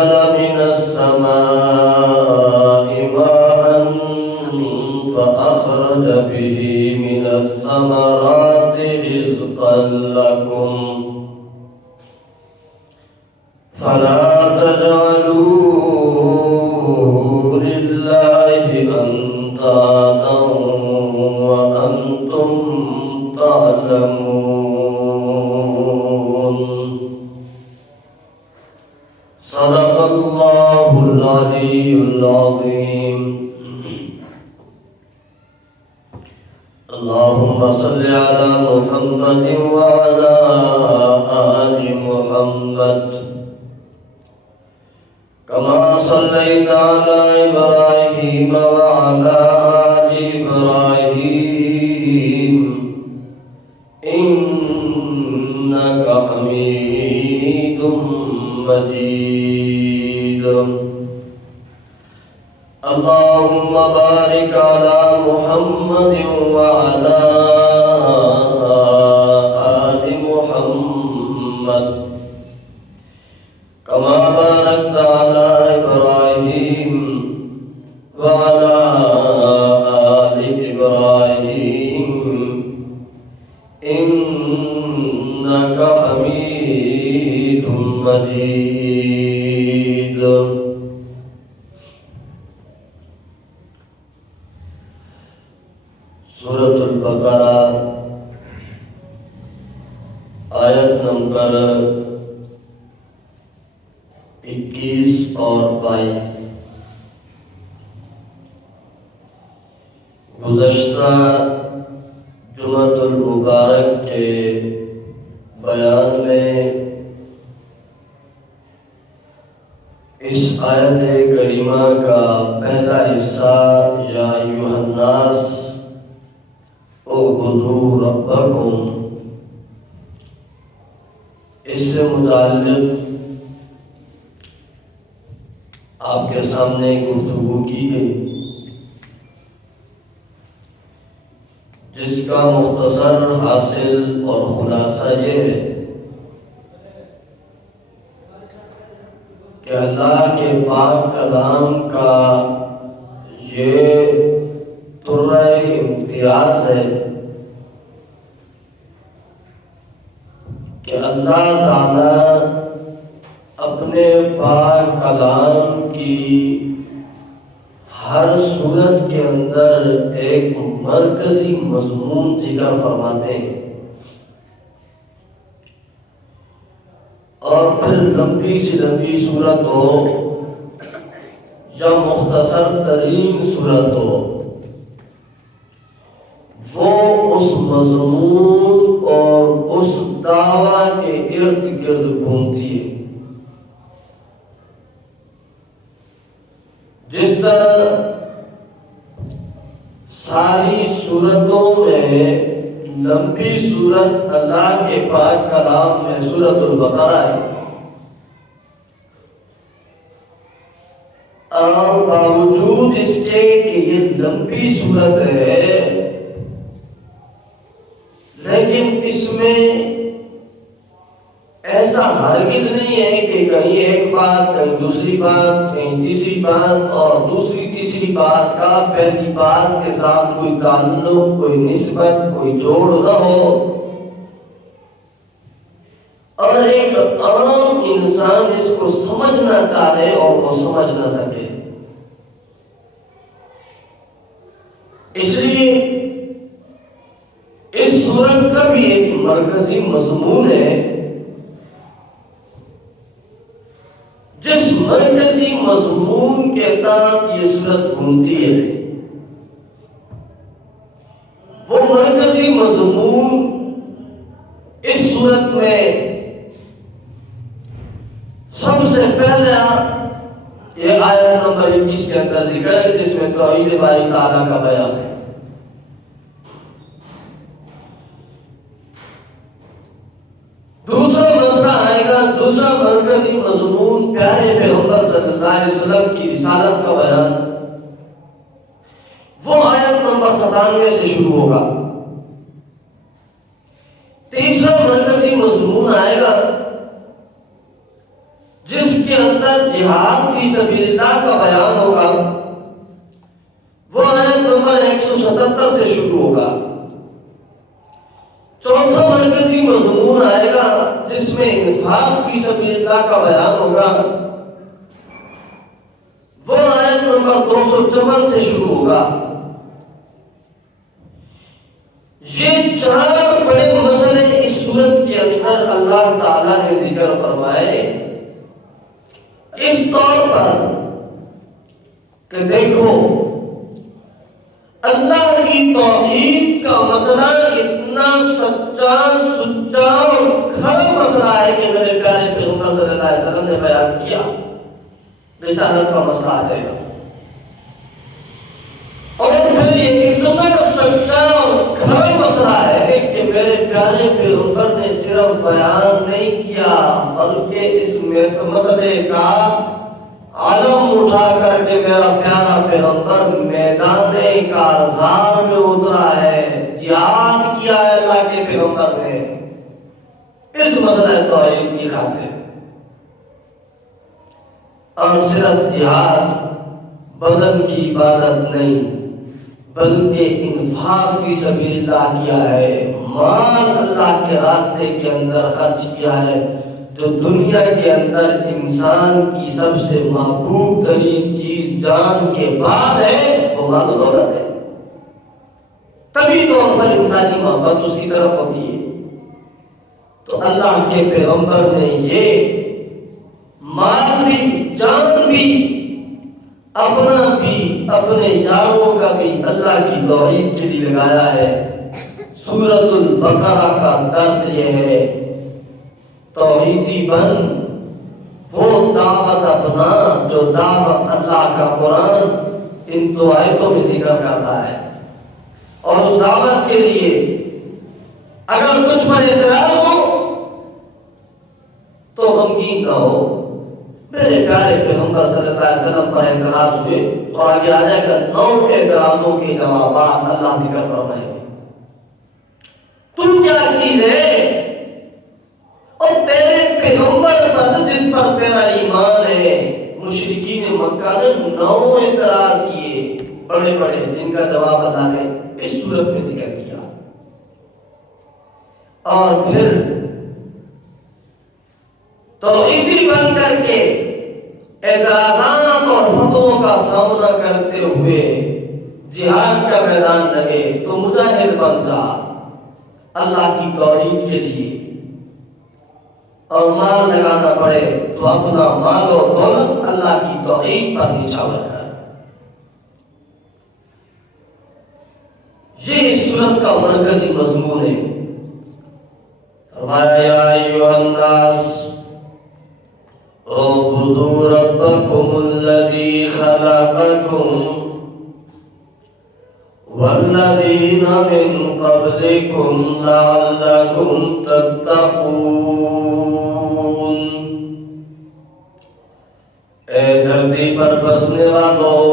أنزل من السماء ماء فأخرج به من الثمرات رزقا لكم فلا تجعلوا لله أندادا وأنتم تعلمون. صدق الله العلي العظيم. اللهم صل على محمد وعلى آل محمد كما صليت على إبراهيم وعلى آل إبراهيم إنك حميد مجيد. اللهم بارك على محمد وعلى آل محمد كما باركت على إبراهيم وعلى آل إبراهيم إنك حميد مجيد. سورۃ البقرہ آیت نمبر 21 اور 22. گزشتہ جمعۃ المبارک کے بیان میں اس آیت کریمہ کا پہلا حصہ یا ایھا الناس اعبدوا ربکم، اس سے متعلق آپ کے سامنے گفتگو کی گئی، جس کا مختصر حاصل اور خلاصہ یہ ہے کہ اللہ کے پاک کلام کا یہ طرہ امتیاز ہے کہ اللہ تعالی اپنے پاک کلام کی ہر صورت کے اندر ایک مرکزی مضمون ذکر فرماتے ہیں، اور پھر لمبی سی لمبی صورت ہو یا مختصر ترین صورت ہو، وہ اس مضمون اور اس دعویٰ کے ارد گرد گھومتی ہے. جس طرح ساری صورتوں میں لمبی صورت اللہ کے پاک کلام میں سورۃ البقرہ ہے، اور باوجود اس کے کہ یہ لمبی صورت ہے، لیکن اس میں ایسا ہرگز نہیں ہے کہ کہیں ایک بات، کہیں دوسری بات، کہیں تیسری بات، اور دوسری تیسری بات کا پہلی بات کے ساتھ کوئی تعلق، کوئی نسبت، کوئی جوڑ نہ ہو، اور ایک عام انسان اس کو سمجھنا چاہے اور وہ سمجھ نہ سکے. اس لیے اس سورت کا بھی ایک مرکزی مضمون ہے، جس مرکزی مضمون کے تحت یہ سورت گھومتی ہے. وہ مرکزی مضمون اس سورت میں سب سے پہلے یہ آیت نمبر 21 کے اندر ذکر ہے، جس میں توحید باری تعالیٰ کا بیان ہے. دوسرا مسئلہ آئے گا، دوسرا مرکزی مضمون پیارے پیغمبر صلی اللہ علیہ وسلم کی رسالت کا بیان، وہ آیت نمبر 97 سے شروع ہوگا. تیسرا مرکزی مضمون آئے گا جس کے اندر جہاد فی سبیل اللہ کا بیان ہوگا، وہ آیت نمبر 177 سے شروع ہوگا۔ چوتھا مرکزی مضمون آئے گا جس میں انفاق فی سبیل اللہ کا بیان ہوگا، وہ آیت نمبر 254 سے شروع ہوگا۔ یہ چار بڑے مسئلے اس سورت کے اندر اللہ تعالیٰ نے ذکر فرمائے اس طور پر کہ دیکھو اللہ کی توحید کا مسئلہ اتنا سچا سچا اور کھرا مسئلہ ہے کہ میرے پیارے پیغمبر صلی اللہ علیہ وسلم نے بیان کیا، رسالت کا مسئلہ آ جائے گا۔ اور پھر یہ اتنا سچا اور کھرا مسئلہ ہے کہ میرے پیارے پیغمبر نے صرف بیان نہیں کیا بلکہ اس مسئلے کا عالم اٹھا کر کے میرا پیارا پیغمبر میدان کارزار میں اترا ہے، جہاد کیا ہے اللہ کے پیغمبر نے اس مسئلہ توحید کی خاطر۔ اور صرف جہاد بدن کی عبادت نہیں بلکہ انفاق فی سبیل اللہ کیا ہے، مال اللہ کے راستے کے اندر خرچ کیا ہے، جو دنیا کے اندر انسان کی سب سے محبوب ترین چیز جان کے بعد ہے وہ مال و دولت ہے۔ طبی طور پر انسانی محبت اس کی طرف ہوتی ہے، تو اللہ کے پیغمبر نے یہ مال بھی جان بھی اپنا بھی اپنے یاروں کا بھی اللہ کی توحید کے لیے لگایا ہے۔ سورۃ البقرہ کا درس یہ ہے توحیدی بن، وہ دعوت اپنا جو دعوت اللہ کا قرآن ان دو آیتوں میں ذکر کرتا ہے۔ اور اس دعوت کے لیے اگر کچھ پر اعتراض ہو تو غمگین نہ ہو۔ میرے پیارے پیغمبر صلی اللہ علیہ وسلم پر اعتراض ہوئے تو آگے آ جائے گا 9 اعتراضوں کے جوابات اللہ ذکر فرمائے گے۔ تم کیا چیز ہے اور تیرے پیغمبر پر جس پر تیرا ایمان ہے؟ مشرکین مکہ نے 9 اعتراض کیے بڑے بڑے، جن کا جواب اللہ نے اس صورت میں ذکر کیا۔ اور پھر توحیدی بن کر کے اعتراضات اور فتووں کا سامنا کرتے ہوئے جہاد کا میدان لگے تو مجاہد بن جا اللہ کی توحید کے لیے، اور مال لگانا پڑے تو اپنا مال و دولت اللہ کی توحید پر نچھاور کر۔ یہ اس صورت کا مرکزی مضمون ہے۔ فرمایا یا ایھا الناس اعبدوا ربکم الذی خلقکم والذین من قبلکم لعلکم تتقون۔ اے دھرتی پر بسنے والوں،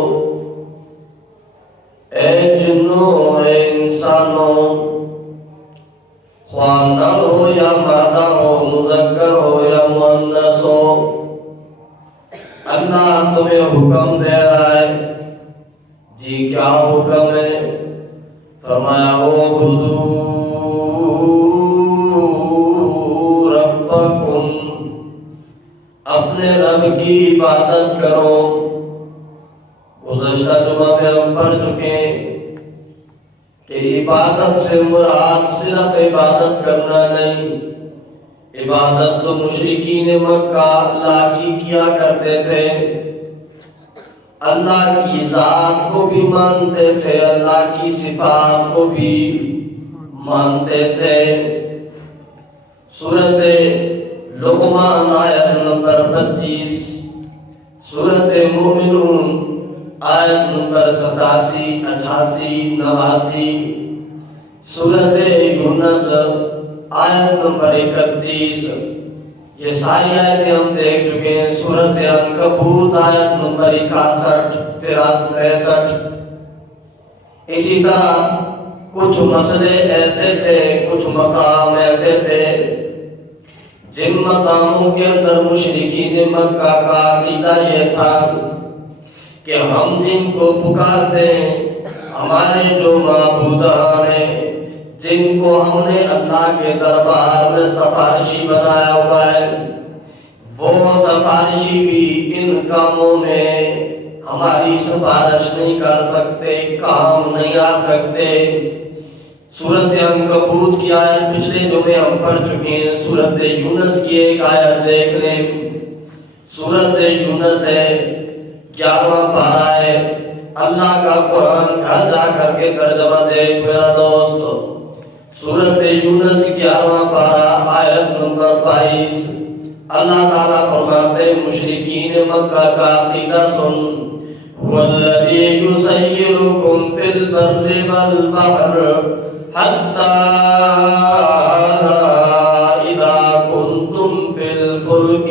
اے جنوں، اے انسانوں، خواہ نر ہو یا مادہ ہو، مذکر ہو یا مؤنث ہو، اللہ تمہیں حکم دے رہا ہے۔ جی کیا حکم ہے؟ فرمایا اعبدوا ربکم، اپنے رب کی عبادت کرو۔ گزشتہ جمعہ میں ہم پڑھ چکے کہ عبادت سے مراد صرف عبادت کرنا نہیں، عبادت تو مشرکین مکہ اللہ کی کیا کرتے تھے، اللہ کی ذات کو بھی مانتے تھے، اللہ کی صفات کو بھی مانتے تھے۔ سورۃ لقمان آیت نمبر 25، سورۃ مومنون آیت نمبر 87، 88، 89، سورۃ یونس آیت نمبر 31، یہ ساری آیتیں ہم دیکھ چکے ہیں۔ سورۃ عنکبوت آیت نمبر 61، 63۔ اسی طرح کچھ مسئلے ایسے تھے، کچھ مقام ایسے تھے جن مقاموں کے اندر مشرکین مکہ کا عقیدہ یہ تھا کہ ہم جن کو پکارتے ہیں، ہمارے جو معبودان ہیں، جن کو ہم نے اللہ کے دربار میں سفارشی بنایا ہوا ہے، وہ سفارشی بھی ان کاموں میں ہماری سفارش نہیں کر سکتے، کام نہیں آ سکتے۔ سورۃ عنکبوت کی آیت پچھلے جمعے ہم پڑھ چکے ہیں۔ سورۃ یونس کی ایک آیت دیکھ لیں، سورۃ یونس ہے، 11واں پارہ ہے۔ اللہ کا قرآن گھر جا کر کے ترجمہ دیکھ میرا دوست۔ سورۃ یونس 11واں پارہ آیت نمبر 22، اللہ تعالیٰ فرماتے ہیں مشرکین مکہ کا عقیدہ سن، وَالَّذِي يُسَيِّرُكُمْ فِي الْبَرِّ وَالْبَحْرِ حَتَّى إِذَا كُنْتُمْ فِي الْفُلْكِ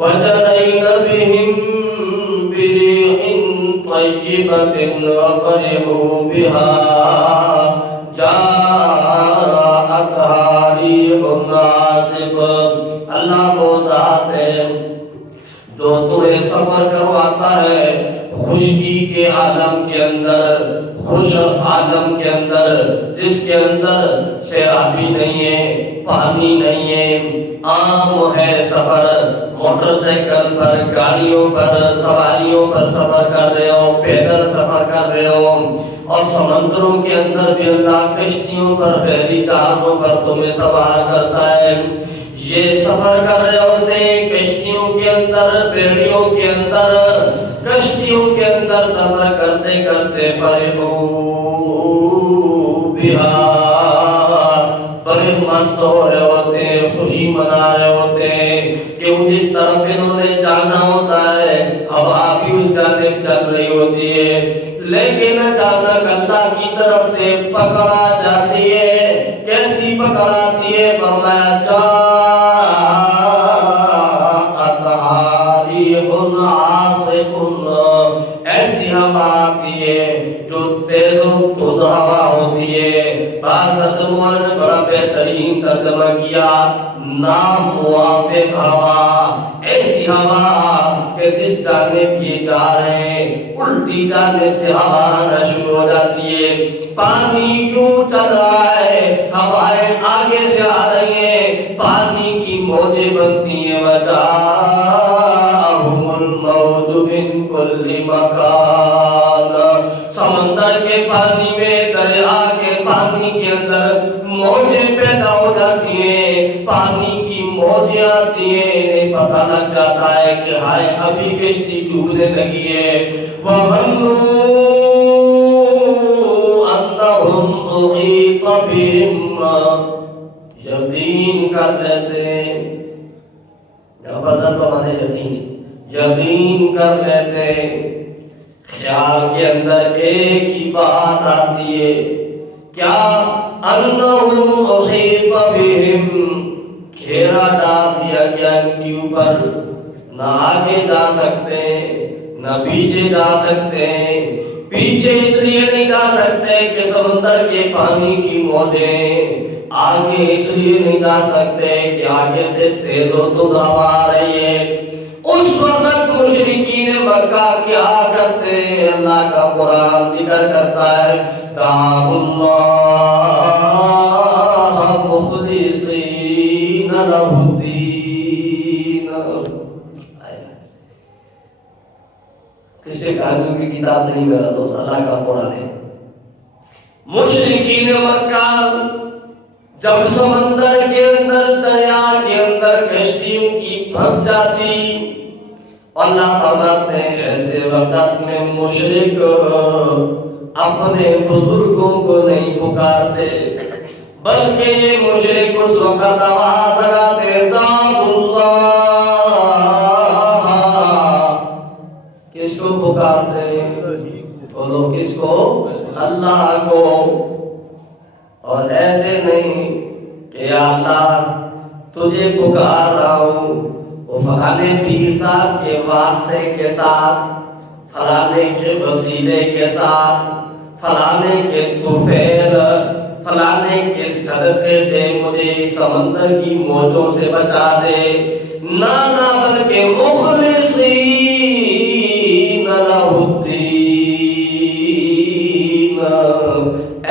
وَجَرَيْنَ بِهِمْ بِرِيحٍ طَيِّبَةٍ وَفَرِحُوا بِهَا جَاءَتْهَا رِيحٌ عَاصِفٌ۔ اللہ وہ ذات ہے جو تمہیں سفر کرواتا ہے خشکی کے عالم کے اندر، خوش عالم کے اندر، جس کے اندر سیرابی نہیں ہے، پانی نہیں ہے، عام ہے سفر، موٹر سائیکل پر، گاڑیوں پر، سواریوں پر سفر کر رہے ہو، پیدل سفر کر رہے ہو، اور سمندروں کے اندر بھی اللہ کشتیوں پر، بحری جہازوں پر تمہیں سوار کرتا ہے۔ یہ سفر کر رہے ہوتے ہیں کشتیوں کے اندر، بیڑیوں کے اندر، کشتیوں کے اندر سفر کرتے کرتے فرحوا بہا، بڑے مست ہو رہے ہوتے ہیں، خوشی منا رہے ہوتے ہیں، کیوں جس طرف انہوں نے جانا ہوتا ہے ہوا بھی اس جانب چل رہی ہوتی ہے، لیکن اچانک اللہ کی طرف سے پکڑا جاتی ہے۔ کیسی پکڑاتی ہے؟ فرمایا ایسی ہوا آتی ہے جو تیز و تند ہوا ہوتی ہے۔ بعض ترجموں نے بڑا بہترین ترجمہ کیا، ناموافق ہوا، ایسی ہوا کہ جس جانب یہ جا رہے ہیں الٹی جانب سے ہوا آنا شروع ہو جاتی ہے۔ پانی یوں چل رہا ہے، ہوائیں آگے سے آ رہی ہیں، پانی کی موجیں بنتی ہیں، من کل مکان، سمندر کے پانی میں، دریا کے پانی کے اندر موجیں پیدا ہو جاتی ہیں، پانی کی موجیں آتی ہیں، انہیں پتہ لگ جاتا ہے کہ ہائے ابھی کشتی ڈوبنے لگی ہے۔ وَظَنُّوا أَنَّهُمْ أُحِيطَ بِهِمْ، یقین کر لیتے ہیں، یقین کر لیتے ہیں، خیال کے اندر ایک ہی بات آتی ہے، کیا انہم احیط بہم، گھیرا ڈال دیا گیا ان کے اوپر، نہ آگے جا سکتے نہ پیچھے جا سکتے۔ پیچھے اس لیے نہیں جا سکتے کہ سمندر کے پانی کی موجیں، آگے اس لیے نہیں جا سکتے کہ آگے سے تیز و تند ہوا آ رہی ہے۔ اس وقت مشرکین مکہ کیا کرتے ہیں؟ اللہ کا قرآن ذکر کرتا ہے، دعوا اللہ مخلصین لہ الدین۔ کسی کہانیوں کی کتاب نہیں میرا دوست، اللہ کا قرآن ہے۔ مشرکین مکہ جب سمندر کے اندر، دریا کے اندر کشتیوں کی پھنس جاتی، اللہ فرماتے ہیں ایسے وقت میں مشرک اپنے بزرگوں کو نہیں پکارتے، بلکہ یہ مشرک اس وقت آواز لگاتے دعوا اللہ، کس کو پکارتے ہیں؟ بولو کس کو؟ اللہ کو۔ اور ایسے نہیں کہ یا اللہ تجھے پکار رہا ہوں وہ فلانے پیر صاحب کے واسطے کے ساتھ، فلانے کے وسیلے کے ساتھ، فلانے کے طفیل، فلانے کے صدقے سے مجھے سمندر کی موجوں سے بچا دے، نہ بلکہ مخلصین لہ الدین،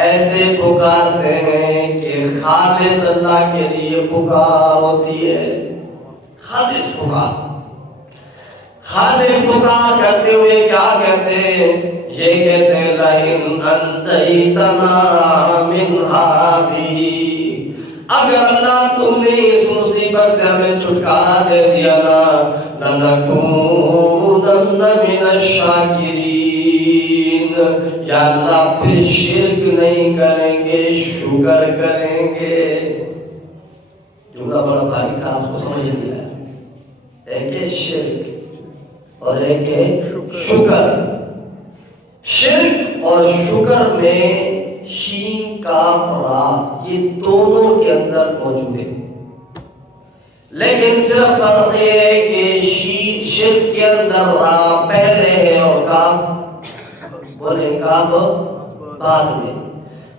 ایسے پکارتے ہیں کہ خالص اللہ کے لیے پکار ہوتی ہے، خالص پکار۔ خالص پکار کرتے ہوئے کیا کہتے ہیں؟ یہ کہتے ہیں لَإِنْ أَنْجَيْتَنَا مِنْ هَٰذِهِ، اگر اللہ تم نے اس مصیبت سے ہمیں چھٹکارا دے دیا نا، لَنَكُونَنَّ مِنَ الشَّاكِرِينَ، یا اللہ پھر شرک نہیں کریں گے، شکر کریں گے۔ جملہ بڑا بھاری تھا، آپ کو سمجھ لیا، ایک ہے شرک اور ایک ہے شکر۔ شرک اور شکر میں شین کاف را یہ دونوں کے اندر موجود ہے، لیکن صرف فرق یہ ہے کہ شرک کے اندر را پہلے ہے اور کاف بولے کاف بعد میں،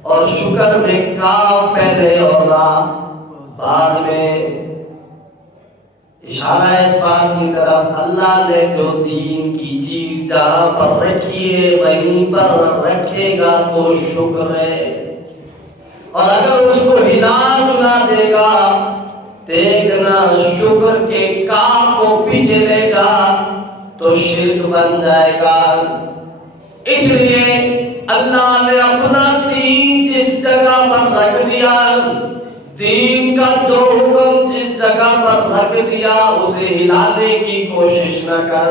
اور شکر میں کاف پہلے اور را بعد میں۔ اشارہ اس بات کی طرف اللہ نے جو دین کی چیز جہاں پر رکھی ہے وہیں پر رکھے گا تو شکر ہے، اور اگر اس کو ہلا جلا دے گا، دیکھنا شکر کے کام کو پیچھے لے جا تو شرک بن جائے گا۔ اس لیے اللہ نے اپنا دین جس جگہ پر رکھ دیا، دین کا جو حکم جس جگہ پر رکھ دیا اسے ہلانے کی کوشش نہ کر۔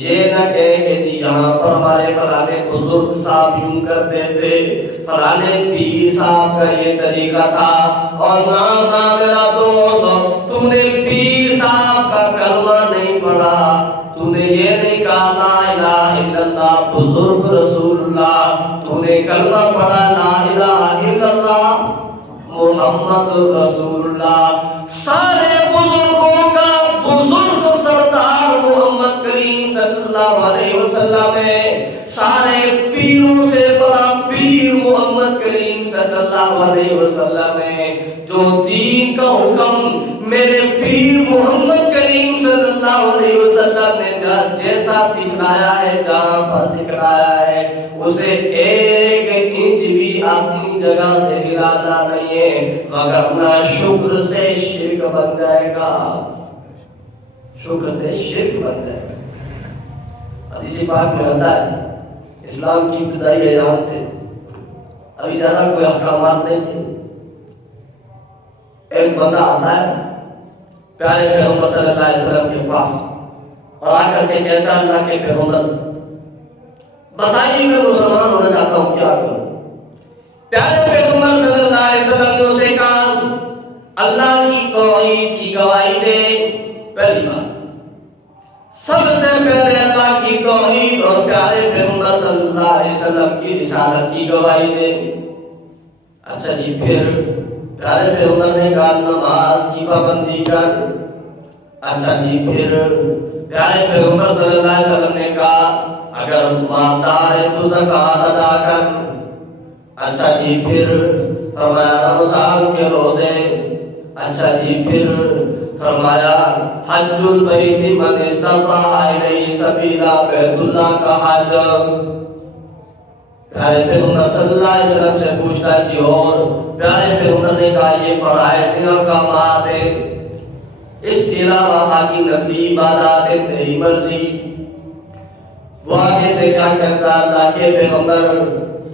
یہ نہ کہے کہ جی یہاں پر ہمارے فلانے بزرگ صاحب یوں کرتے تھے، فلانے پیر صاحب کا یہ طریقہ تھا، اور نہ میرا دوست تو نے پیر صاحب کا کلمہ نہیں پڑھا، تو نے یہ نہیں کہا لا الہ الا اللہ بزرگ رسول اللہ، تو نے کلمہ پڑھا لا الہ الا اللہ محمد رسول اللہ۔ سارے بزرگوں کا بزرگ سردار محمد کریم صلی اللہ علیہ وسلم ہے، سارے پیروں سے بڑا پیر محمد کریم صلی اللہ علیہ وسلم ہے۔ جو دین کا حکم میرے پیر محمد کریم صلی اللہ علیہ وسلم نے جیسا سکھلایا ہے، جہاں پر سکھلایا ہے، اسے ایک انچ بھی اپنی جگہ سے ہلانا نہیں ہے، وگرنہ شکر سے شرک بن جائے گا، شکر سے شرک بن جائے گا۔ حدیث پاک میں آتا ہے اسلام کی ابتدائی ایام تھے، ابھی زیادہ کوئی احکامات نہیں تھے۔ ایک بندہ آتا ہے پیارے پیغمبر صلی اللہ علیہ وسلم کے پاس اور آ کر کے کہتا ہے اللہ کے پیغمبر بتائیے میں مسلمان ہونا چاہتا ہوں، کیا کروں؟ پیارے پیغمبر صلی اللہ علیہ وسلم نے اسے کہا اللہ کی توحید کی گواہی دے۔ پہلی بات سب سے پہلے اللہ کی توحید اور پیارے پیغمبر صلی اللہ علیہ وسلم کی رسالت کی گواہی دے۔ اچھا جی، پھر پیارے پیغمبر نے کہا نماز کی پابندی کر۔ اچھا جی، پھر پیارے پیغمبر صلی اللہ علیہ وسلم نے کہا اگر مالدار ہے تو زکات ادا کر۔ اچھا جی، پھر فرمایا رمضان کے روزے۔ اچھا جی، پھر فرمایا حج البیت من استطاع الیہ سبیلا، بیت اللہ کا حج۔ پیارے پیغمبر صلی اللہ علیہ وسلم سے پوچھتا جی اور پیارے پیغمبر نے کہا یہ فرائض اور کامات ہیں، اس کے علاوہ باقی نفلی عبادات ہیں تیری مرضی۔ وہ آگے سے کیا کہتا اللہ کے پیغمبر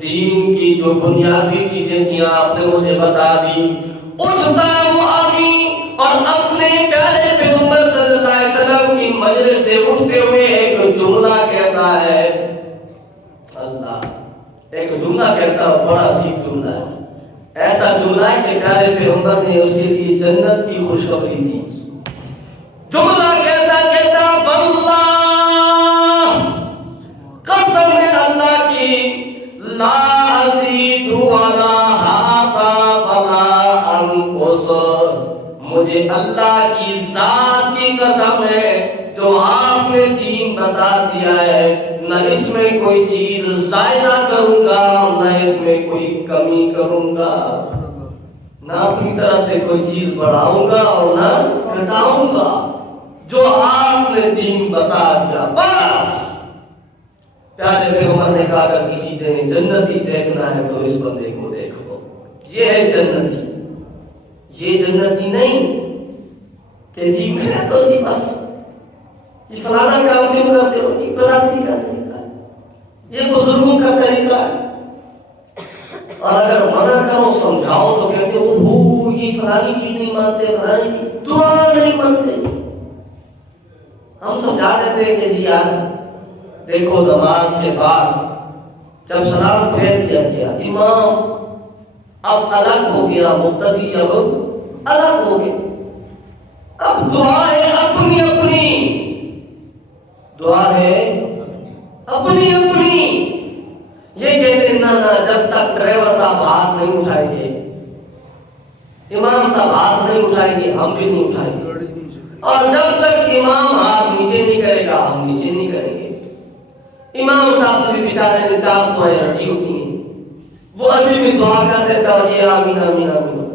دین کی جو بنیادی چیزیں تھیں آپ نے مجھے بتا دی۔ اٹھتا وہ آدمی اور اپنے پیارے پیغمبر صلی اللہ علیہ وسلم کی مجلس سے اٹھتے ہوئے ایک جملہ کہتا ہے، اللہ ایک جملہ کہتا ہے، بڑا عجیب جملہ ہے، ایسا جملہ ہے کہ پیارے پیغمبر نے اس کے لیے جنت کی خوشخبری دی۔ جملہ کہتا واللہ قسم ہے اللہ کی، لا ازید ولا ھذا ولا انقص، مجھے اللہ کی ذات کی قسم ہے جو آپ نے دین بتا دیا ہے، نہ اس میں کوئی چیز زائدہ کروں گا، نہ اس میں کوئی کمی کروں گا، نہ اپنی طرف سے کوئی چیز بڑھاؤں گا اور نہ گھٹاؤں گا، جو آپ نے دین بتا دیا بس۔ پیارے پیغمبر نے کہا اگر کسی نے جنتی دیکھنا ہے تو اس بندے کو دیکھو، یہ ہے جنتی۔ یہ جنتی نہیں کہ جی میں تو جی بس یہ فلانا کام کیوں کرتے ہو، جی برادری کا طریقہ ہے، یہ بزرگوں کا طریقہ ہے، اور اگر منع کرو سمجھاؤ تو کہتے ہو یہ فلانی چیز نہیں مانتے، فلانی چیز، دعا نہیں مانتے۔ ہم سمجھا دیتے ہیں کہ جی یار دیکھو نماز کے بعد جب سلام پھیر دیا گیا، امام اب الگ ہو گیا، مقتدی اب الگ ہو گیا، اب دعا ہے اپنی اپنی، دعا ہے اپنی اپنی۔ یہ کہتے ہیں نہ جب تک ڈرائیور صاحب ہاتھ نہیں اٹھائیں گے، امام صاحب ہاتھ نہیں اٹھائیں گے، ہم بھی نہیں اٹھائیں گے، اور جب تک امام ہاتھ نیچے نہیں کرے گا ہم نیچے نہیں کریں گے۔ امام صاحب نے بھی بیچارے نے 4 دعائیں رٹی ہوتی ہیں، وہ ابھی بھی دعا کر دیتا اور یہ آمین آمین آمین،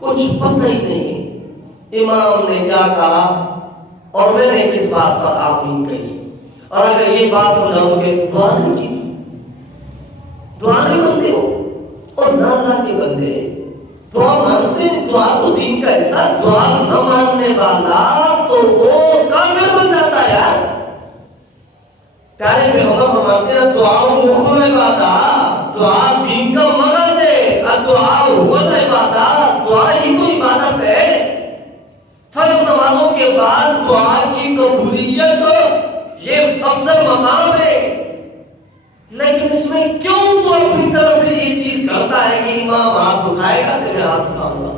کچھ پتہ ہی نہیں ہے امام نے کیا کہا اور میں نے کس بات پر آمین کہی۔ اور اگر یہ بات سمجھاؤ کہ دعا نہیں کی، دعا نہیں مانتے ہو، اور نہ اللہ کے بندے دعا مانتے ہیں، دعا تو دین کا حصہ، دعا نہ ماننے والا تو وہ کافر بن جاتا ہے یار۔ پیارے پیغمبر فرماتے ہیں دعا مخل عبادت، دعا دین کا مغز ہے، دعا ہوا عبادت، دعا ہی تو عبادت ہے۔ فرض نمازوں کے بعد دعا کی قبولیت یہ افضل مقام ہے، لیکن اس میں کیوں تو اپنی طرف سے یہ چیز کرتا ہے کہ امام ہاتھ اٹھائے گا تو میں ہاتھ اٹھاؤں گا،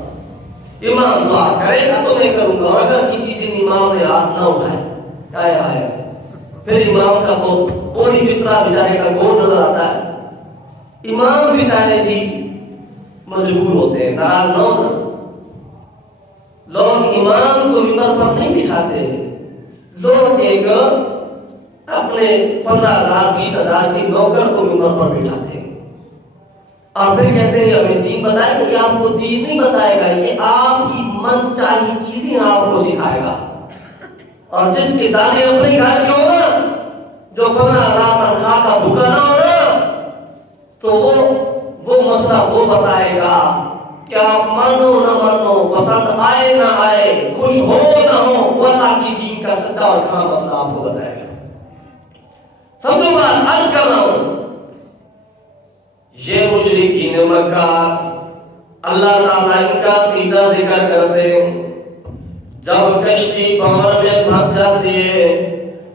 امام دعا کرے گا تو میں کروں گا، اور اگر کسی دن امام نے ہاتھ نہ اٹھائے کیا آئے، پھر امام کا بوڑھی بسترا بیچارے کا گول نظر آتا ہے، امام بیچارے بھی مجبور ہوتے ہیں، ناراض نہ ہونا۔ لوگ امام کو ممبر پر نہیں بٹھاتے ہیں، لوگ ایک اپنے 15,000 20,000 کی نوکر کو ممبر پر بٹھاتے ہیں اور پھر کہتے ہیں ہمیں دین بتائے گا، کہ آپ کو دین نہیں بتائے گا، یہ آپ کی من چاہی چیزیں آپ کو سکھائے گا۔ اور جس کے دانے اپنے گھر کے ہو نا، جو 15,000 تنخواہ کا بھوکا نہ ہو نا، تو وہ مسئلہ وہ بتائے گا کہ آپ مانو نہ مانو، پسند آئے نہ آئے، خوش ہو نہ ہو، وہ اللہ کی دین کا سچا اور کھڑا مسئلہ آپ کو بتائے گا۔ سمجھو بات عرض کر رہا ہوں، یہ مشرکین مکہ اللہ تعالیٰ ان کا عقیدہ ذکر کرتے ہیں، جب کشتی بحر میں پھنس جاتی ہے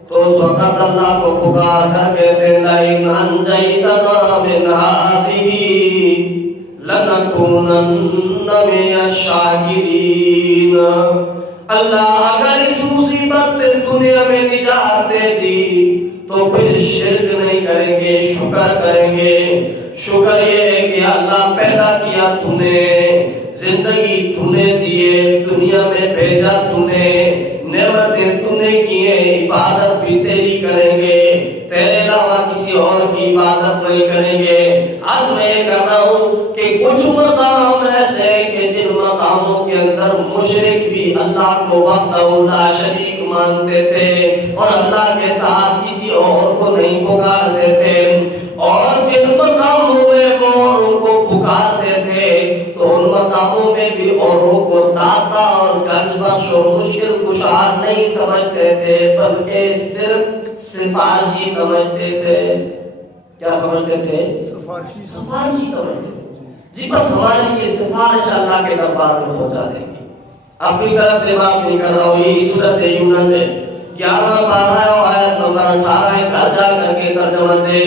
تو اس وقت اللہ کو پکار کر کہتے ہیں لئن انجیتنا من هذه لنکونن من الشاکرین، اللہ اگر اس مصیبت سے تو نے ہمیں نجات دے دی تو پھر شرک نہیں کریں گے، شکر کریں گے۔ شکر یہ ہے کہ اللہ پیدا کیا تو نے، زندگی تو نے دیے، دنیا میں بھیجا تو نے، نعمتیں تو نے کیے، عبادت بھی تیری کریں گے، تیرے علاوہ کسی اور کی عبادت نہیں کریں گے۔ آج میں یہ کر رہا ہوں کہ کچھ مقام ایسے کہ جن مقاموں کے اندر مشرک بھی اللہ کو وحدہ لا شریک مانتے تھے اور اللہ کے ساتھ کسی اور کو نہیں پکارتے تھے، اور جن مقاموں میں وہ اوروں کو پکارتے تھے تو ان مقاموں میں بھی اوروں کو داتا اور گنج بخش اور مشکل کشا نہیں سمجھتے تھے، بلکہ صرف سفارشی سمجھتے تھے۔ کیا سمجھتے تھے؟ سفارشی سمجھتے تھے، جی بس ہماری یہ سفارش اللہ کے دربار میں پہنچا دیں گے، اپنی طرف سے بات نہیں کر رہا ہوں۔ یہ سورۃ یونس ہے 11 پارہ اور آیت نمبر 18، گھر جا کر کے ترجمہ دے۔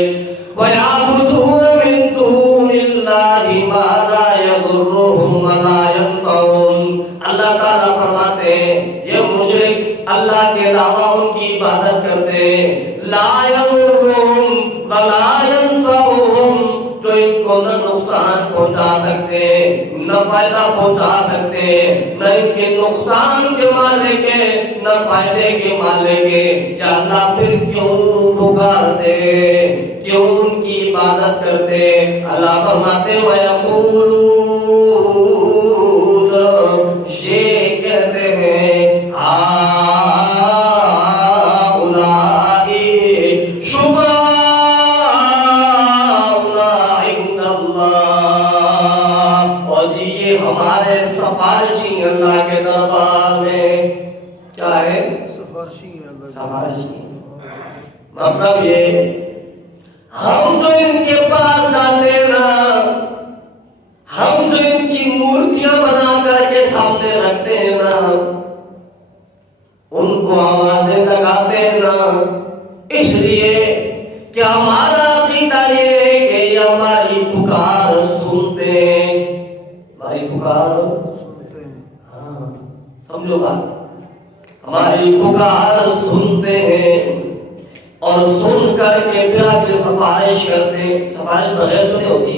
وَيَعْبُدُونَ مِن دُونِ اللَّهِ مَا لَا يَضُرُّهُمْ وَلَا يَنفَعُهُمْ، اللہ تعالیٰ فرماتے ہیں یہ مشرک اللہ کے علاوہ ان کی عبادت کرتے ہیں، لا يَضُرُّهُمْ وَلَا يَنفَعُهُمْ، جو ان کو نہ نقصان پہنچا سکتے نہ فائدہ پہنچا سکتے، نہ ان کے نقصان کے مالک ہیں نہ فائدے کے مالک ہیں۔ یا اللہ پھر کیوں پکارتے کیوں ان کی عبادت کرتے اللہ فرماتے وَيَقُولُونَ یہ کہتے ہیں ہَؤُلَاءِ شُفَعَاؤُنَا عِندَ اللَّهِ اور جی یہ ہمارے سفارشی اللہ کے دربار میں کیا ہے سفارشی مطلب یہ ہم جو ان کے پاس جاتے ہیں نا ہم جو ان کی مورتیاں بنا کر کے سامنے رکھتے ہیں نا ان کو آوازیں لگاتے ہیں نا اس لیے کہ ہمارا عقیدہ یہ ہے کہ یہ ہماری پکار سنتے ہیں ہماری پکار سنتے ہیں ہاں سمجھو بات ہماری پکار سنتے ہیں اور سن کر کے پھر آ کے سفارش کرتے ہیں سفارش بغیر سنے ہوتی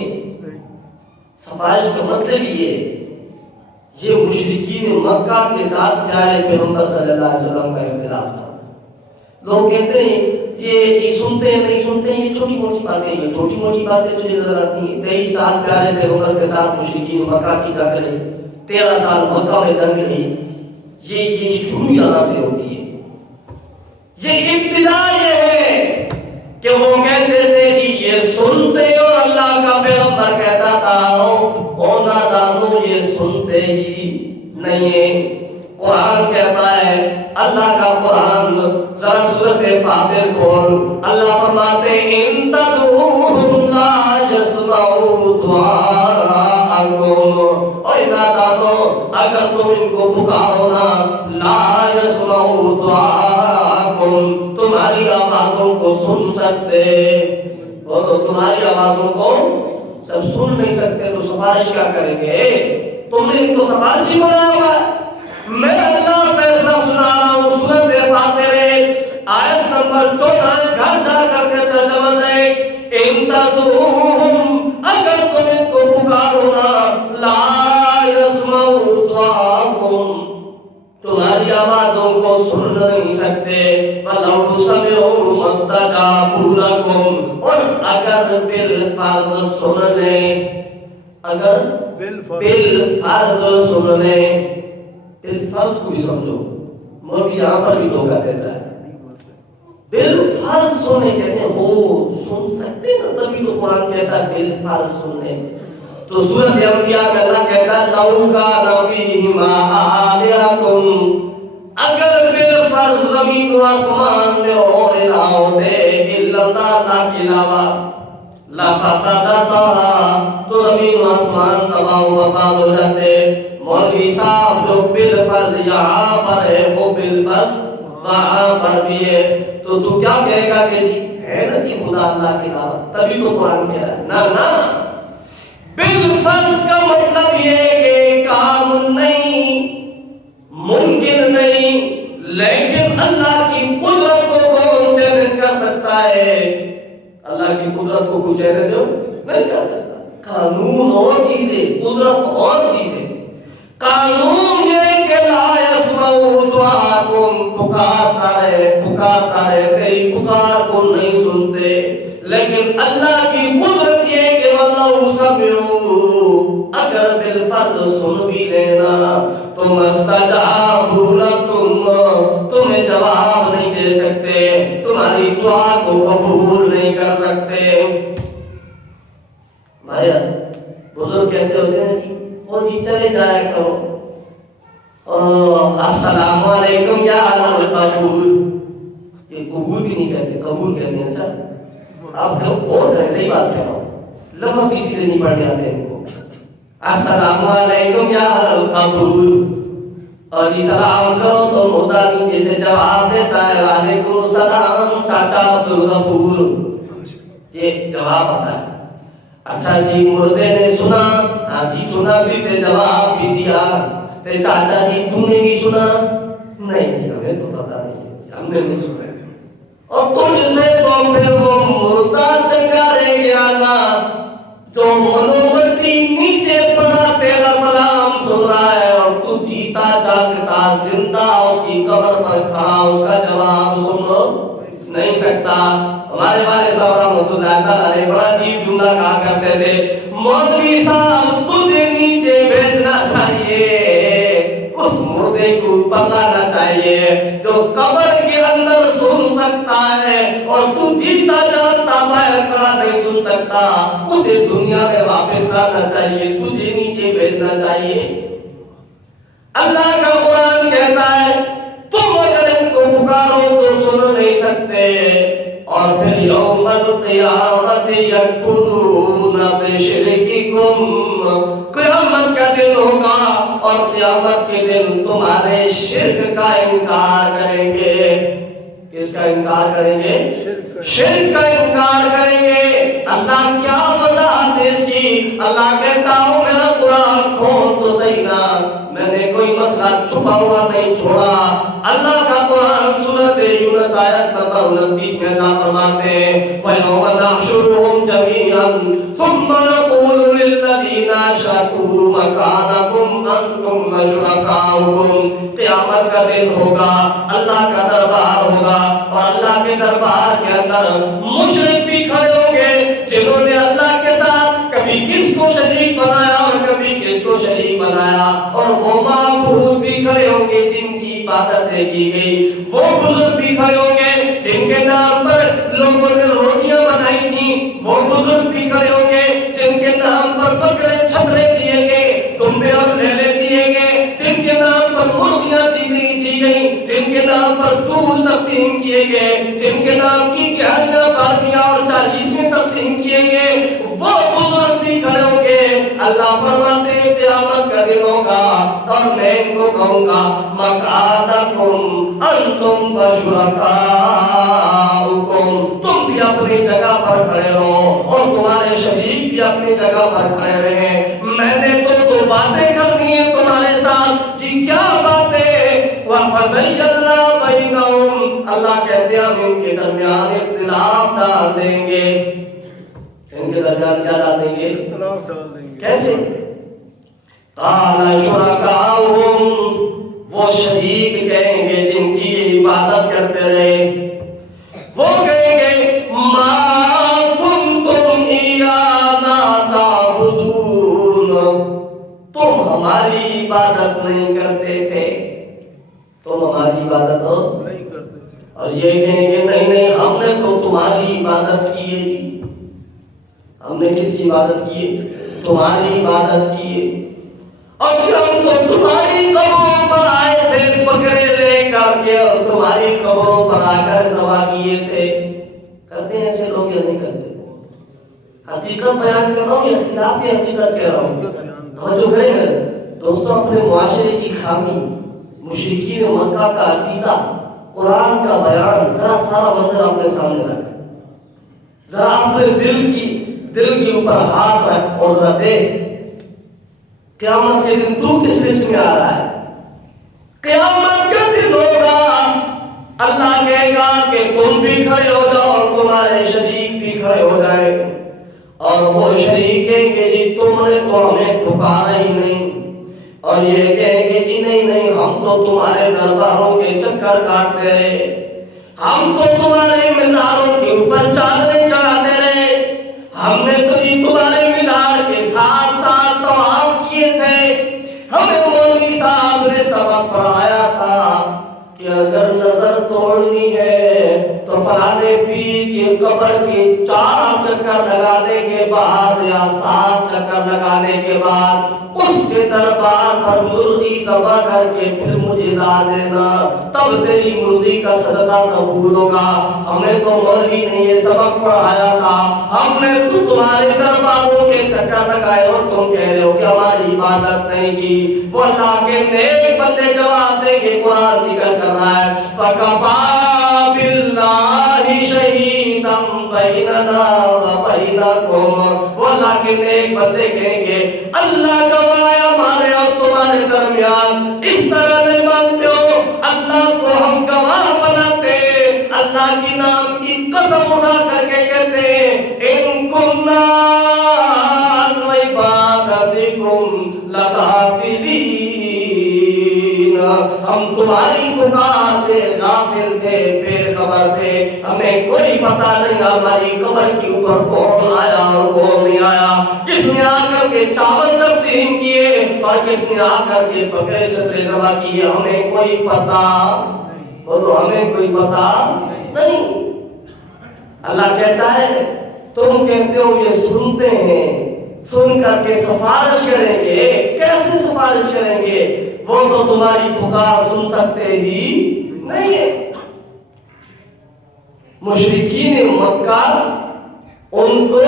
سفارش کا مطلب یہ مشرکین مکہ کے ساتھ پیارے پیغمبر صلی اللہ علیہ وسلم کا اختلاف تھا لوگ کہتے ہیں یہ سنتے ہیں نہیں سنتے ہیں یہ چھوٹی موٹی باتیں یہ چھوٹی موٹی باتیں تجھے نظر آتی ہیں 23 سال پیارے پیغمبر کے ساتھ مشرکین مکہ کی جنگ رہی 13 سال مکہ میں جنگ رہی یہ شروع یہاں سے ہوتی ہے یہ ابتدا یہ ہے کہ وہ کہتے تھے کہ یہ سنتے اور اللہ کا پیغمبر کہتا تھا او نادانو یہ سنتے ہی نہیں ہے قرآن کہتا ہے اللہ کا قرآن ذرا سورۃ فاطر کھول اللہ فرماتے ان تدعوہم لا يسمعوا دعاءکم اور نادانو اگر تم ان کو پکارو نا لا يسمعوا دعاءکم تمہاری آوازوں کو سن سکتے اور تمہاری آوازوں کو سب سن نہیں سکتے تو سفارش کیا کریں گے تم نے ان کو سفارشی بنایا ہوا میں اللہ فیصلہ سنا رہا ہوں سورۃ فاطر آیت نمبر 14 گھر جا کر کے ترجمہ دے ان تدعوہم اگر تم ان کو پکارو نا لا يسمعوا دعاءکم تمہاری آوازوں کو سن نہیں سکتے فَلَوْ سَمِعُوا مَا اسْتَجَابُوا لَكُمْ اور اگر بالفرض سن لیں اگر بالفرض سن لیں بالفرض کو بھی سمجھو مولوی یہاں پر بھی دھوکہ دیتا ہے بالفرض سننے کہتے ہیں وہ سن سکتے نا تبھی تو قرآن کہتا ہے بالفرض سننے تو سورۃ انبیاء میں اللہ کہتا ہے لَوْ كَانَ فِيهِمَا آلِهَةٌ اگر بالفرض زمین و آسمان میں اور الہ ہوتے الا اللہ کے علاوہ لفسدتا تو زمین و آسمان تباہ و برباد ہو جاتے مولوی صاحب جو بالفرض یہاں پر ہے وہ بالفرض وہاں پر بھی ہے تو کیا کہے گا کہ ہے نا کہ خدا اللہ کے علاوہ تبھی تو قرآن کہہ رہا ہے نہ بالفرض کا مطلب یہ ہے کہ کام نہیں ممکن نہیں لیکن اللہ کی قدرت کو کون چیلنج کر سکتا ہے اللہ کی قدرت کو کوئی چیلنج نہیں کر سکتا قانون اور چیز ہے قدرت اور چیز ہے قانون یہ کہ لا يسمعوا دعاءکم پکارتا رہے تیری پکار کو نہیں سنتے لیکن اللہ کی قدرت یہ کہ وَلَوْ سَمِعُوا اگر بالفرض سن بھی لینا تو مَسْتَجَابُوا لَكُمْ تمہیں جواب نہیں دے سکتے تمہاری دعا کو قبول نہیں کر سکتے ہمارے بزرگ کہتے ہوتے ہیں کہ وہ جی چلے جائے کرو السلام علیکم یا قبول یہ قبول بھی نہیں کہتے قبول کہتے ہیں اچھا آپ کون ہے صحیح بات کہہ رہا ہوں لفظ بھی سیدھے نہیں پڑھنے آتے ان کو السلام علیکم یا قبول اور جی سلام کرو تو مردہ نیچے سے جواب دیتا ہے وعلیکم السلام چاچا عبدالغفور یہ جواب آتا ہے اچھا جی مردے نے سنا ہاں جی سنا بھی تے جواب بھی دیا تے چاچا جی تم نے بھی سنا نہیں جی ہمیں تو پتا نہیں ہم نے نہیں سنا اور تجھ سے تو پھر وہ مردہ چنگا رہ گیا نا جو منومٹی نیچے پڑا تیرا سلام سن رہا ہے اور تو جیتا جاگتا زندہ اس کی قبر پر کھڑا اس کا جواب سن نہیں سکتا سکتا. ہمارے والد صاحب رحمۃ اللہ تعالیٰ نے بڑا عجیب جملہ کہا کرتے تھے, مولوی صاحب تجھے نیچے بھیجنا چاہیے, اس مردے کو اوپر لانا چاہیے جو قبر کے اندر سن سکتا ہے اور تو جیتا جاتا باہر کھڑا نہیں سن سکتا, اسے دنیا میں واپس لانا چاہیے, تجھے نیچے بھیجنا چاہیے. اللہ کا قرآن کہتا ہے تم اگر ان کو پکارو تو سن نہیں سکتے, اور پھر یوم القیامت یکفرون بشرککم, قیامت کا دن ہوگا اور قیامت کے دن تمہارے شرک کا انکار کریں گے. کس کا انکار کریں گے؟ شرک کا انکار کریں گے. اللہ کیا وضاحت ہے اس کی؟ اللہ کہتا ہوں میرا قرآن کھول تو صحیح نا, میں نے کوئی مسئلہ چھپا ہوا نہیں چھوڑا. اللہ کا قرآن سورۃ یونس آیت نمبر 29 میں اللہ فرماتے ہیں وَيَوْمَ نَحْشُرُهُمْ جَمِيعًا ثُمَّ نَقُولُ لِلَّذِينَ أَشْرَكُوا مَكَانَكُمْ أَنْتُمْ وَشُرَكَاؤُكُمْ. قیامت کا دن ہوگا, اللہ کا دربار ہوگا, اور اللہ کے دربار کے اندر مشرک بھی کھڑے ہوں گے جنہوں نے اللہ کے ساتھ کبھی کس کو شریک بنایا اور کبھی کس کو شریک بنایا, اور وہ معبود بھی کھڑے ہوں گے جن کی عبادتیں کی گئی, وہ بزرگ بھی کھڑے ہوں گے جن کے نام پر لوگوں نے روٹیاں بنائی تھیں, وہ بزرگ بھی کھڑے ہوں گے جن کے نام پر بکرے چھترے دیے گئے, دمبے اور لیلے دیے گئے, جن کے نام پر مرغیاں دی گئی, جن کے نام پر دودھ تقسیم کیے گئے, جن کے نام کی 11 12 اور 40 تقسیم کیے گئے, وہ بزرگ بھی کھڑے ہوں گے. اللہ فرماتے ہیں قیامت کا دن ہوگا اور میں ان کو کہوں گا مکانکم انتم وشرکاؤکم, تم بھی اپنی جگہ پر کھڑے رہو اور تمہارے شریک بھی اپنی جگہ پر کھڑے رہیں. میں نے تو باتیں کرنی ہے تمہارے ساتھ. جی کیا باتیں؟ وَفَزَيَّلْنَا بَيْنَهُمْ, اللہ کہتے ہیں ہم ان کے درمیان اختلاف ڈال دیں گے. ان کے درمیان کیا ڈال دیں گے؟ اختلاف ڈال دیں گے. کیسے؟ قَالَ شُرَكَاؤُهُمْ, وہ شریک کہیں گے جن کی عبادت کرتے رہے, وہ کہیں گے مَا كُنْتُمْ إِيَّانَا تَعْبُدُونَ, تم ہماری عبادت نہیں کرتے تھے, تم ہماری عبادت نہیں کرتے تھے. اور یہ کہیں گے نہیں ہم نے تو تمہاری عبادت کی ہے جی. ہم نے کس کی عبادت کی ہے؟ تمہاری عبادت کی ہے. اور ہم تو تمہاری قبروں پر آئے تھے بکرے لے کر کے, اور تمہاری قبروں پر آ کر ذبح کیے تھے. کرتے ہیں ایسے لوگ یا نہیں کرتے؟ حقیقت بیان کر رہا ہوں یا خلاف حقیقت کہہ رہا ہوں؟ توجہ کریں گے دوستوں. اپنے معاشرے کی خامی, مشرکین مکہ کا عقیدہ, قرآن کا بیان, ذرا سارا منظر اپنے سامنے رکھ, ذرا اپنے دل کی اوپر ہاتھ رکھ اور ذرا دیکھ قیامت کے دن تو کس لسٹ میں آ رہا ہے. قیامت کا دن ہوگا, اللہ کہے گا کہ تم بھی کھڑے ہو جاؤ اور تمہارے شریک بھی کھڑے ہو جائے, اور وہ شریک کہیں گے جی تم نے تو ہمیں پکارا ہی نہیں, اور یہ کہیں گے جی نہیں ہم تو تمہارے درباروں کے چکر کاٹتے رہے, ہم تو تمہارے مزاروں کے اوپر چادریں چڑھاتے رہے, ہم نے تو جی تمہارے مزار کے ساتھ ساتھ طواف کیے تھے. ہمیں مولوی صاحب نے سبق پڑھایا تھا کہ اگر نظر توڑنی ہے تو فلانے پیر کی قبر کے 4 چکر لگانے کے بعد یا 7 چکر لگانے کے بعد اس کے دربار پر مرغی ذبح کر کے پھر مجھے لا دینا, تب تیری مرغی کا صدقہ قبول ہوگا. ہمیں تو مولوی نے یہ سبق پڑھایا تھا, ہم نے تو تمہارے درباروں کے چکر لگائے اور تم کہہ رہے ہو کہ ہماری عبادت نہیں کی. وہ اللہ کے نیک بندے جواب دیں گے, قرآن ذکر کر رہا ہے فَكَفَى بِاللَّهِ شَهِيدًا بَيْنَنَا وَبَيْنَكُمْ, وہ اللہ کے نیک بندے کہیں گے اللہ گواہ ہے ہمارے اور تمہارے درمیان. اس طرح نہیں مانتے ہو, اللہ کو ہم گواہ بناتے, اللہ کی نام کی قسم اٹھا کر کے کہتے ہیں ان کننا عن عبادتکم لغافلین, ہم تمہاری پکار سے غافل تھے، بے خبر تھے، ہمیں کوئی پتہ نہیں ہماری قبر کے اوپر کون آیا اور کون نہیں آیا، کس نے آ کر کے چاول تقسیم کیے اور کس نے آ کر کے بکرے چترے ذبح کیے، ہمیں کوئی پتہ، بولو ہمیں کوئی پتہ نہیں۔ اللہ کہتا ہے تم کہتے ہو یہ سنتے ہیں، سن کر کے سفارش کریں گے، کیسے سفارش کریں گے؟ وہ تو تمہاری پکار سن سکتے ہی نہیں ہے۔ مشرکین مکہ ان کو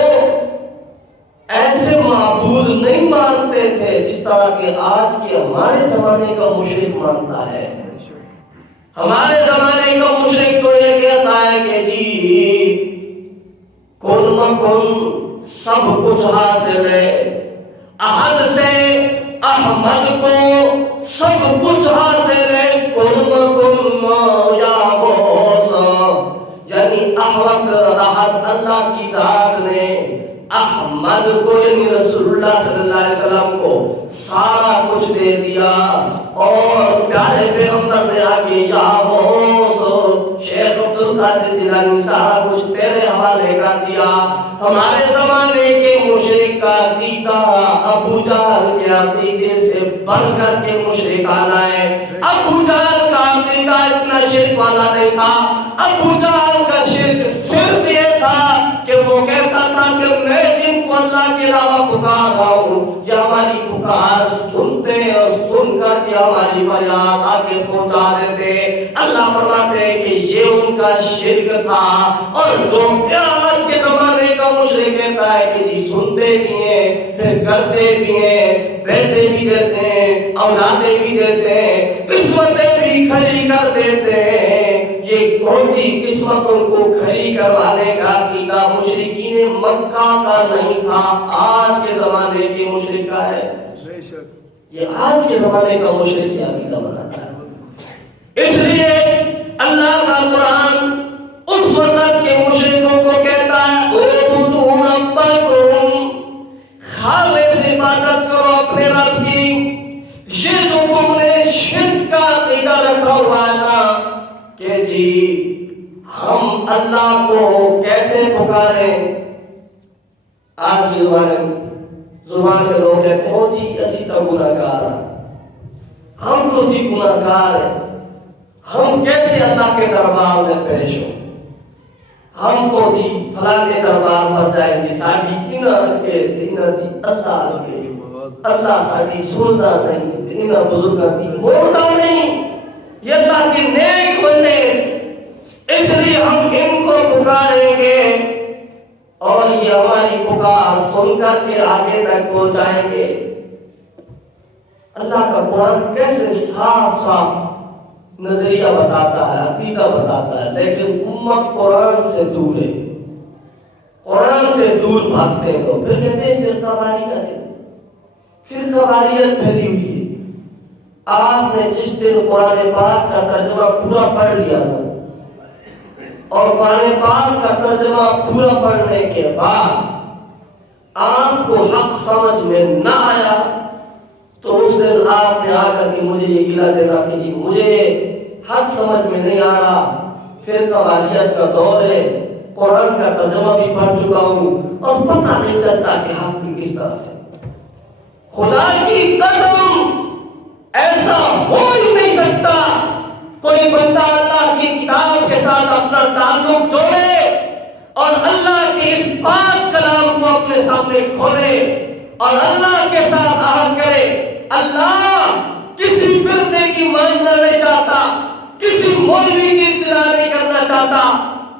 ایسے معبود نہیں مانتے تھے جس طرح کہ آج کے ہمارے زمانے کا مشرک مانتا ہے۔ ہمارے زمانے کا مشرک تو یہ کہتا ہے کہ جی کن مکن سب کچھ حاصل ہے، احد سے احمد کو سب کچھ حاصل ہے، کن مکن یا غوث، یعنی احمد احد اللہ کی ذات نے احمد کو یعنی رسول اللہ صلی اللہ علیہ وسلم کو سارا کچھ دے دیا، اور پیارے پیغمبر نے آگے یا غوث شیخ عبدالقادر جیلانی سارا کچھ تیرے حوالے کر دیا۔ ہمارے زمانے کے مشرک کا عقیدہ ابو جہل کے عقیدے سے بڑھ کر کے مشرکانہ ہے۔ ابو جہل کا عقیدہ اتنا شرک والا نہیں تھا، ابو جہل کا شرک صرف یہ تھا کہ وہ کہتا تھا کہ میں جن کو اللہ کے علاوہ پکار رہا ہوں یہ ہماری پکار سنتے اور سن کر کے ہماری فریاد آگے پہنچا دیتے۔ اللہ فرماتے ہیں کہ یہ ان کا شرک تھا، اور جو آج کے زمانے کا مشرک کہتا ہے کہ جی سنتے بھی ہیں پھر کرتے بھی ہیں، بیٹے بھی دیتے ہیں، اولادیں بھی دیتے ہیں، قسمتیں بھی کھری کر دیتے ہیں، یہ کھوٹی قسمت ان کو کھری کروانے کا عقیدہ مشرکین مکہ کا نہیں تھا، آج کے زمانے کے مشرک کا ہے۔ یہ آج کے زمانے کا مشرک کا عقیدہ بناتا ہے۔ اس لیے اللہ کا قرآن اس وقت کے مشرکوں کو کہتا ہے اعبدوا ربکم، خالص عبادت کرو اپنے رب کی۔ یہ جو تم نے شرک کا عقیدہ رکھا ہوا ہے نا کہ جی ہم اللہ کو کیسے پکاریں، آج بھی زبان میں لوگ کہتے ہیں جی اسی تو گناہگار ہیں، ہم تو جی گناہگار ہیں، ہم کیسے اللہ کے دربار میں پیش ہوں، ہم تو جی فلاں کے دربار پر جائیں گے، ساڑھی انہاں کے انہاں دی اللہ کے اللہ ساڑھی سنتا نہیں، انہاں بزرگاں دی موڑتا نہیں، یہ اللہ کے نیک بندے، اس لیے ہم ان کو پکاریں گے اور یہ ہماری پکار سن کر کے آگے تک پہنچائیں گے۔ اللہ کا قرآن کیسے صاف صاف نظریہ بتاتا ہے، عقیدہ بتاتا ہے، لیکن امت قرآن سے دور ہے، قرآن سے دور بھاگتے ہیں تو پھر کہتے ہیں فرقہ واری کا دن، فرقہ واریت پھیلی ہوئی ہے۔ آپ نے جس دن قرآن پاک کا ترجمہ پورا پڑھ لیا نا، اور قرآن پاک کا ترجمہ پورا پڑھنے کے بعد آپ کو حق سمجھ میں نہ آیا تو اس دن آپ نے آ کر کے مجھے یہ گلہ دینا کہ جی مجھے حق سمجھ میں نہیں آ رہا، فرقہ واریت کا دور ہے، قرآن کا ترجمہ بھی پڑھ چکا ہوں اور پتہ نہیں چلتا کہ حق کی کس طرف ہے۔ خدا کی قسم ایسا ہو ہی نہیں سکتا کوئی بندہ اللہ کی کتاب کے ساتھ اپنا تعلق جوڑے اور اللہ کے اس پاک کلام کو اپنے سامنے کھولے اور اللہ کے ساتھ عہد کرے۔ اللہ کسی فرقے کی ماننا نہیں چاہتا، کسی مولوی کی اتباع نہیں کرنا چاہتا،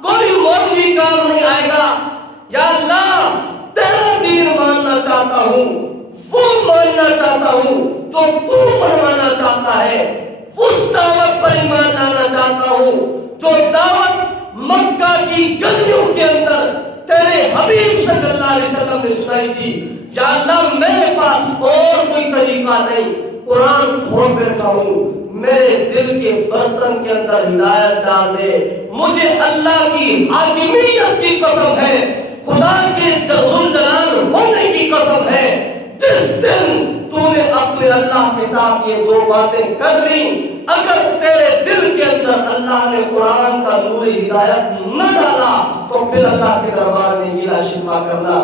کوئی مولوی کام نہیں آئے گا۔ یا اللہ تیرا دین ماننا چاہتا ہوں، وہ ماننا چاہتا ہوں تو تو منوانا چاہتا ہے، اس دعوت پر ایمان لانا چاہتا ہوں جو دعوت مکہ کی گلیوں کے اندر تیرے حبیب صلی اللہ علیہ وسلم نے سنائی تھی۔ یا اللہ میرے پاس اور کوئی طریقہ نہیں، قرآن کھول بیٹھا ہوں، میرے دل کے برتن کے اندر ہدایت ڈال دے۔ مجھے اللہ کی حاکمیت کی قسم ہے، خدا کے ذوالجلال ہونے کی قسم ہے، جس دن تو نے اپنے اللہ کے ساتھ یہ دو باتیں کر لی، اگر تیرے دل کے اندر اللہ نے قرآن کا نور ہدایت نہ ڈالا تو پھر اللہ کے دربار میں گلا شکوہ کرنا.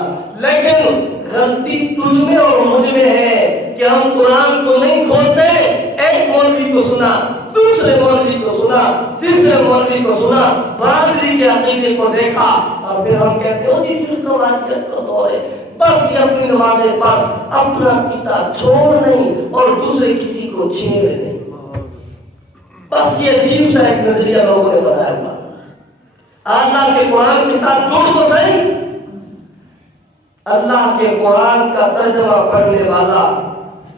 لیکن غلطی تجھ میں اور مجھ میں ہے کہ ہم قرآن کو نہیں کھولتے. ایک مولوی کو سنا, دوسرے مولوی کو سنا, تیسرے مولوی کو سنا, برادری کے عقیدے کو دیکھا اور پھر ہم کہتے ہیں جی فرقہ واریت کا دور ہے, بس یہ اپنی نمازیں پڑھ, اپنا کتاب چھوڑ نہیں اور دوسرے کسی کو چھیڑ نہیں. بس یہ عجیب سا ایک نظریہ لوگوں نے بنایا ہوا. اللہ کے قرآن کے ساتھ جڑ تو صحیح. اللہ کے قرآن کا ترجمہ پڑھنے والا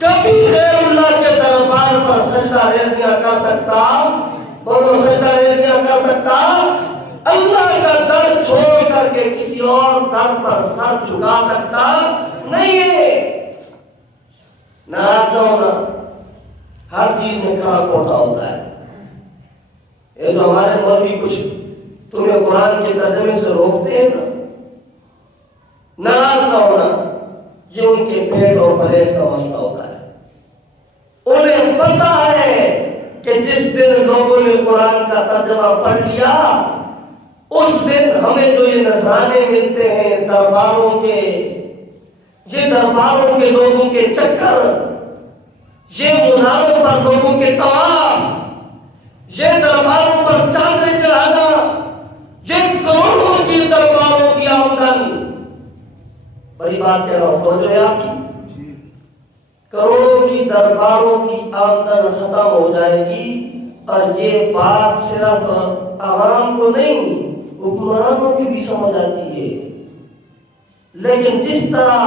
کبھی غیر اللہ کے دربار پر سجدہ ریزیاں کر سکتا, بولو سجدہ ریزیاں کر سکتا, اللہ کا در چھوڑ کر کے کسی اور در پر سر جھکا سکتا نہیں ہے. ناراض نہ ہونا, ہر چیز میں کھڑا کھوٹا ہوتا ہے. یہ جو ہمارے مولوی کچھ تمہیں قرآن کے ترجمے سے روکتے ہیں نا, ناراض نہ ہونا, یہ ان کے پیٹ اور پلیٹ کا مسئلہ ہوتا ہے. انہیں پتا ہے کہ جس دن لوگوں نے قرآن کا ترجمہ پڑھ لیا اس دن ہمیں جو یہ نذرانے ملتے ہیں درباروں کے, یہ درباروں کے لوگوں کے چکر, یہ مزاروں پر لوگوں کے طواف, یہ درباروں پر چادریں چڑھانا, یہ کروڑوں کی درباروں کی آمدن. بڑی بات کہہ رہا ہوں, توجہ ہے آپ کی. کروڑوں کی درباروں کی آمدن ختم ہو جائے گی اور یہ بات صرف عوام کو نہیں حکمرانوں کی بھی سمجھ آتی ہے. لیکن جس طرح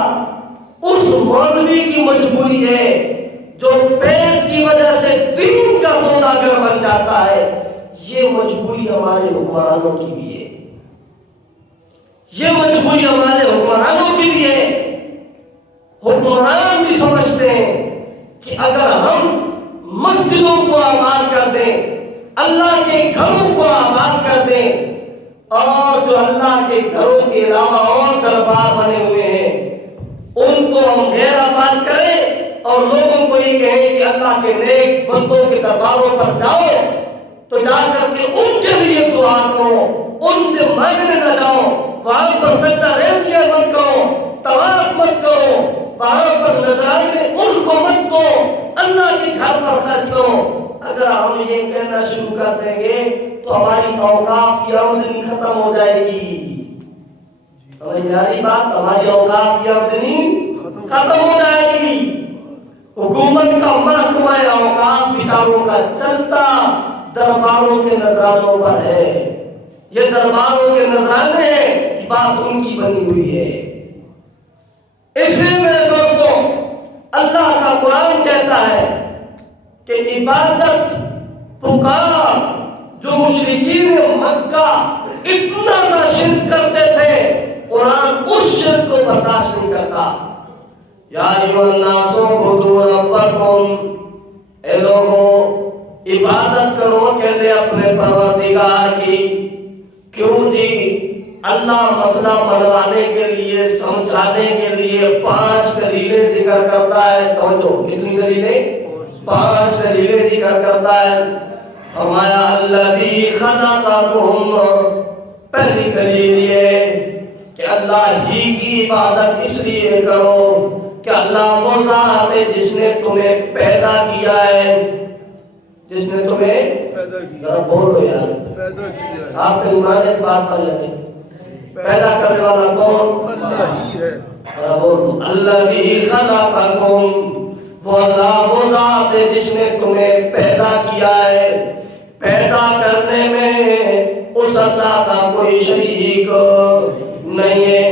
اس مولوی کی مجبوری ہے جو پیٹ کی وجہ سے دین کا سوداگر بن جاتا ہے, یہ مجبوری ہمارے حکمرانوں کی بھی ہے. یہ مجبوری ہمارے حکمرانوں کی بھی ہے. حکمران بھی سمجھتے ہیں کہ اگر ہم مسجدوں کو آباد کر دیں, اللہ کے گھروں کو آباد کر دیں, اور جو اللہ کے گھروں کے علاوہ اور دربار بنے ہوئے ہیں ان کو ہم غیر آباد کریں اور لوگوں کو یہ کہیں کہ اللہ کے نیک بندوں کے درباروں پر جاؤ, تو جا کر کے ان کے لیے دعا کرو, ان سے مانگنے نہ جاؤ, وہاں پر سجدہ ریزیاں مت کرو, طواف مت کرو, وہاں پر نذرانے ان کو مت دو, اللہ کے گھر پر خرچ کرو. اگر ہم یہ کہنا شروع کر دیں گے تو ہماری اوقاف کی آمدنی ختم ہو جائے گی. ہماری بات, ہماری اوقاف کی آمدنی ختم ہو جائے گی. حکومت کا محکمہ اوقاف بیچاروں کا چلتا درباروں کے نذرانوں پر ہے. یہ درباروں کے نذرانے کی بات ان کی بنی ہوئی ہے. اس لیے میرے دوستوں, اللہ کا قرآن کہتا ہے کہ عبادت پکار جو مشرکین مکہ اتنا سا شرک کرتے تھے, قرآن اس شرک کو برداشت نہیں کرتا. یا ایھا الناس اعبدوا ربکم, اے لوگوں عبادت کرو کیسے اپنے پروردگار کی. کیوں جی؟ اللہ مسئلہ منوانے کے لیے, سمجھانے کے لیے 5 دلیلیں ذکر کرتا ہے. توجہ, کتنی دلیلیں؟ 5 دلیلیں ذکر کرتا ہے. فرمایا الذی خلقکم, پہلی دلیل یہ کہ اللہ ہی کی عبادت اس لیے کرو کہ اللہ وہ ذات ہے جس نے تمہیں پیدا کیا ہے, جس نے تمہیں پیدا بولو یار, آپ نے ایمان اس بات پر لگے, پیدا کرنے والا کون؟ اللہ ہی ہے. الذی خلقکم, وہ اللہ وہ ذات ہے جس نے تمہیں پیدا کیا ہے. پیدا کرنے میں اس اللہ کا کوئی شریک نہیں ہے.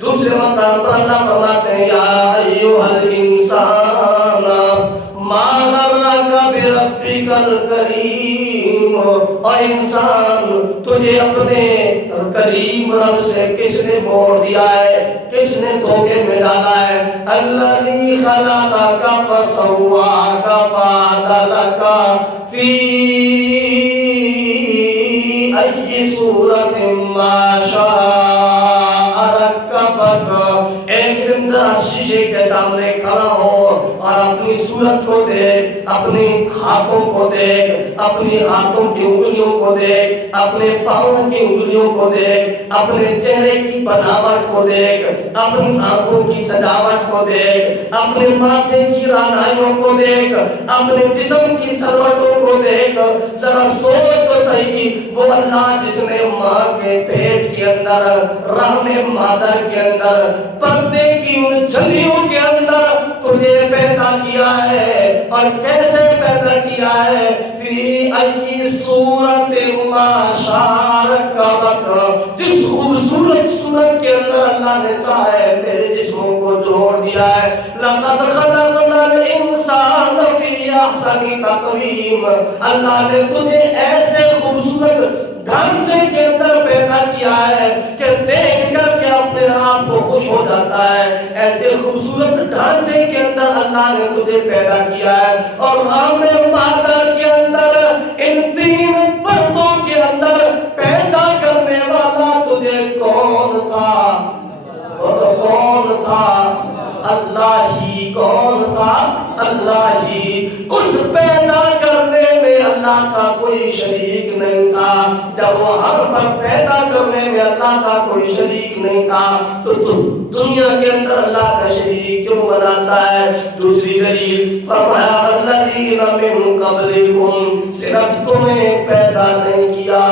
دوسرے مقام پر اللہ فرماتے ہیں یا ایھا الانسان ما غرک بربک الکریم, اور انسان تجھے اپنے کریم رب سے کس نے موڑ دیا ہے, کس نے دھوکے میں ڈالا ہے. الذی خلقک فسواک فعدلک فی ای صورت ما شاء رکبک. ایک دن ذرا شیشے کے سامنے کھڑا ہو اور اپنی صورت کو دیکھ، اپنے ہاتھوں کو دیکھ، اپنی ہاتھوں کی انگلیوں کو دیکھ، اپنے پاؤں کی انگلیوں کو دیکھ، اپنے چہرے کی بناوٹ کو دیکھ، اپنی آنکھوں کی سجاوٹ کو دیکھ، اپنے ماتھے کی رانائیوں کو دیکھ، اپنے جسم کی سلوٹوں کو دیکھ، ذرا سوچ تو صحیح، وہ اللہ جس نے ماں کے پیٹ کے اندر، رحم مادر کے اندر، پردے کی ان جھلیوں کے اندر تجھے پیدا کیا ہے، اور کیسے پیدا کیا ہے، فی ای صورت ما شارکبک، جس خوبصورت صورت کے اندر اللہ نے چاہے تیرے جسموں کو جوڑ دیا ہے۔ لقد خلقنا الانسان فی احسن تقویم، اللہ نے تجھے ایسے خوبصورت ڈھانچے کے اندر پیدا کیا ہے کہ دیکھ کر کے اپنے آپ کو خوش ہو جاتا ہے۔ ایسے خوبصورت ڈھانچے کے اندر اللہ نے تجھے پیدا کیا ہے، اور ہم نے مادر کے اندر ان تین پردوں کے اندر پیدا کرنے والا تجھے کون تھا؟ اور کون تھا؟ اللہ ہی۔ کون تھا؟ اللہ ہی۔ اس پیدا کرنے میں اللہ کا کوئی شریک نہیں تھا۔ جب وہ ہم پر پیدا کرنے میں اللہ کا کوئی شریک نہیں تھا تو دنیا کے اندر اللہ کا شریک کیوں بناتا ہے؟ دوسری دلیل فرمایا الذین من قبلکم، صرف تمہیں پیدا نہیں کیا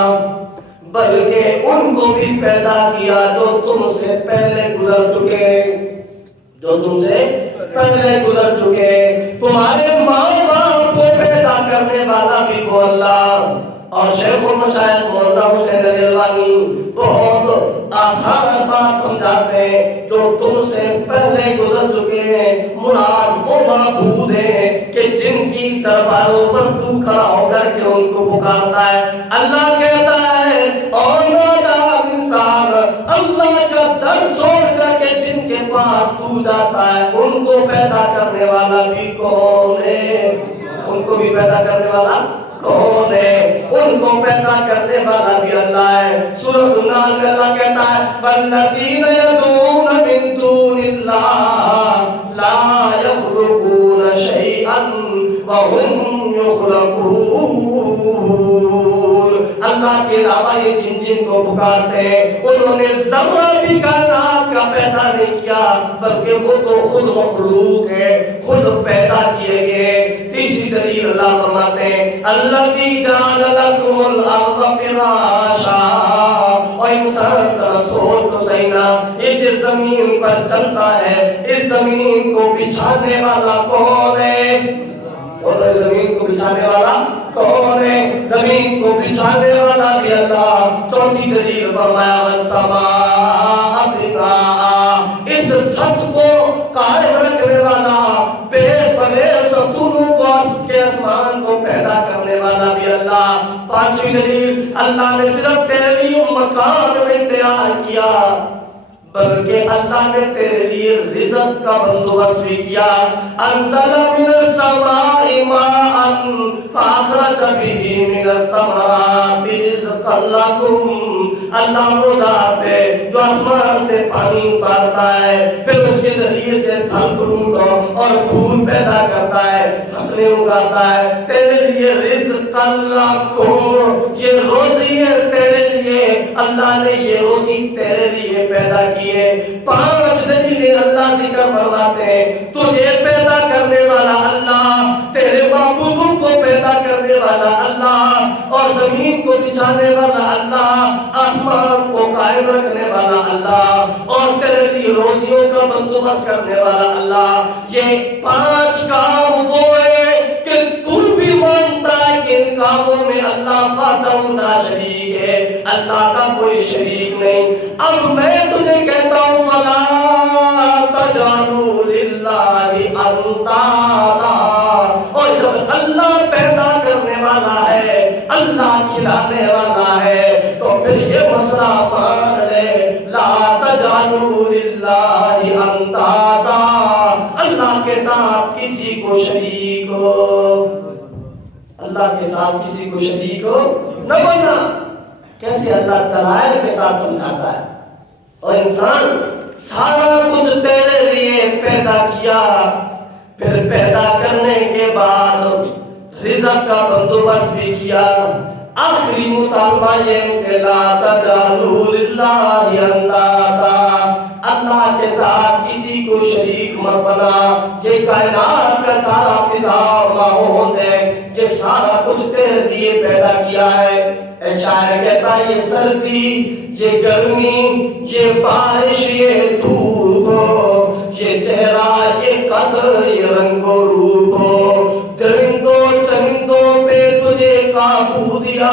بلکہ ان کو بھی پیدا کیا جو تم سے پہلے گزر چکے، جو تم سے پہلے گزر چکے۔ تمہارے ماں باپ کو پیدا کرنے والا بھی وہ اللہ۔ اور شیخ المشائخ مولانا حسین علی الوانی بہت آسان بات سمجھاتے ہیں، جو تم سے پہلے گزر چکے ہیں مراد وہ معبود ہیں کہ جن کی درباروں پر تو کھڑا ہو کر کے ان کو پکارتا ہے۔ اللہ کہتا ہے اور نادا انسان، اللہ کا در چھوڑ کر کے جن کے پاس تو جاتا ہے ان کو پیدا کرنے والا بھی کون ہے؟ ان کو بھی پیدا کرنے والا کون ہے؟ ان کو پیدا کرنے والا بھی اللہ ہے۔ سورۃ النحل میں اللہ کہتا ہے والذین یدعون من دون اللہ لا یخلقون شیئا وهم یخلقون۔ اللہ کے علاوہ یہ جن کو پکارتے ہیں انہوں نے ذرہ بھی کائنات کا پیدا نہیں کیا، بلکہ وہ تو خود مخلوق ہے، خود پیدا کیے گئے۔ تیسری دلیل اللہ فرماتے ہیں الذی جعل لکم الارض فراشا، اور انسان کا سوچ تو صحیح نا، یہ جس زمین پر چلتا ہے اس زمین کو بچھانے والا کون ہے؟ اور زمین کو بچھانے والا کون ہے؟ زمین کو بچھانے والا بھی اللہ۔ چوتھی دلیل فرمایا والسماء بناء، اس چھت کو قائم رکھنے والا، بے بغیر ستونوں کو کے آسمان کو پیدا کرنے والا بھی اللہ۔ پانچویں دلیل اللہ نے صرف تیرے لیے مکان نہیں تیار کیا بلکہ اللہ نے تیرے لیے رزق کا بندوبست بھی کیا۔ انزل من السماء ماء فاخرج به من الثمرات رزقا لكم، اللہ وہ ذات ہے جو آسمان سے پانی اتارتا ہے، پھر اس کے ذریعے سے پھل فروٹ اور پھول پیدا کرتا ہے، فصلیں اگاتا ہے تیرے لیے رزقا لكم، یہ روزی ہے تیرے لیے، اللہ نے یہ روزی تیرے لیے پیدا کی ہے۔ پانچ دلیلیں اللہ ذکر فرماتے ہیں تجھے پیدا کرنے والا اللہ، تیرے معبودوں کو پیدا کرنے والا اللہ، اور زمین کو بچھانے والا اللہ، آسمان کو قائم رکھنے والا اللہ، اور تیرے لیے روزیوں کا بندوبست کرنے والا اللہ۔ یہ پانچ کام وہ ہے کہ تو بھی مانتا ہے کہ ان کاموں میں اللہ وحدہ لا شریک ہے، اللہ کا کوئی شریک نہیں۔ اب میں تجھے کہتا ہوں فلا تجعلوا للہ اندادا، اور جب اللہ پیدا کرنے والا ہے، اللہ کھلانے والا ہے، تو پھر یہ مسئلہ مان لے لا تجعلوا للہ اندادا، اللہ کے ساتھ کسی کو شریک ہو، اللہ کے ساتھ کسی کو شریک ہو نہ بنا۔ کیسے اللہ دلائل کے ساتھ سمجھاتا ہے، اور انسان سارا کچھ تیرے لیے پیدا کیا، پھر پیدا کرنے رزق کا بندوبست بھی کیا۔ آخری مطالبہ یہ کہ لا تجعلوا للہ اندادا، اللہ کے ساتھ کسی کو شریک مت بنا۔ یہ کائنات کا سارا فضا اور ماحول ہے، یہ سارا کچھ تیرے لیے پیدا کیا ہے۔ اے شاعر کہتا ہے یہ سردی، یہ گرمی، یہ بارش، یہ دھوپ ہو، یہ چہرہ، یہ قدر، یہ رنگ و روپ ہو، درندوں چرندوں پہ تجھے قابو دیا،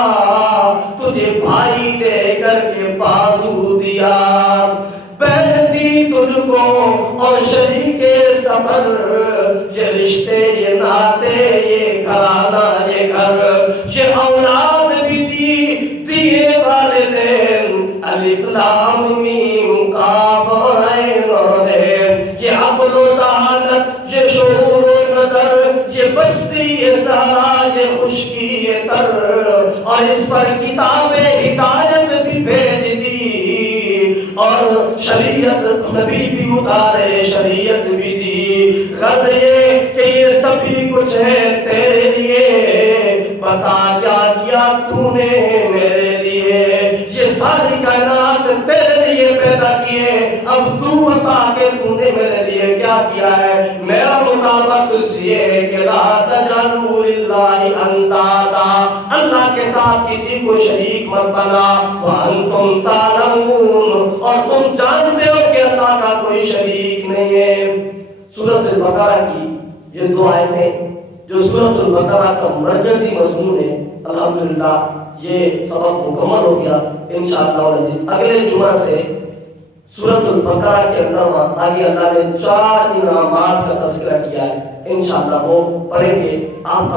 تجھے بھائی دے کر کے بازو دیا، بہن دی تجھ کو اور شریک سفر، یہ رشتے، یہ ناتے، یہ گھرانہ، یہ گھر، یہ اولاد بھی دی، دیے والدین، الف لام میم کاف عین ہے، یہ عقل و ذہانت، یہ شعور و نظر، یہ بستی، یہ صحرا، یہ خشکی، یہ تر، اور اس پر کتاب ہدایت بھی بھیج دی، اور شریعت نبی بھی اتارے، شریعت بھی دی۔ غرض یہ کہ یہ سبھی کچھ ہے تیرے لیے، بتا کیا کیا تو نے میرے لیے، یہ ساری کائنات تیرے لیے پیدا کیے، اب تو بتا کہ تو نے میرے لیے کیا کیا ہے۔ میرا مطالبہ تجھ سے یہ ہے کہ لا تجعلوا للہ اندادا، اللہ کے ساتھ کسی کو شریک مت بنا، وانتم تعلمون، اور تم جانتے ہو کہ اللہ کا کوئی شریک نہیں ہے۔ سورۃ البقرہ کی یہ دو آیتیں جو سورۃ البقرہ کا مرکزی مضمون ہے، الحمدللہ یہ سبق مکمل ہو گیا۔ انشاءاللہ العزیز اگلے جمعہ سے سورۃ البقرہ کے اندر آگے اللہ نے 4 انعامات کا تذکرہ کیا ہے، انشاءاللہ وہ پڑھیں گے آپ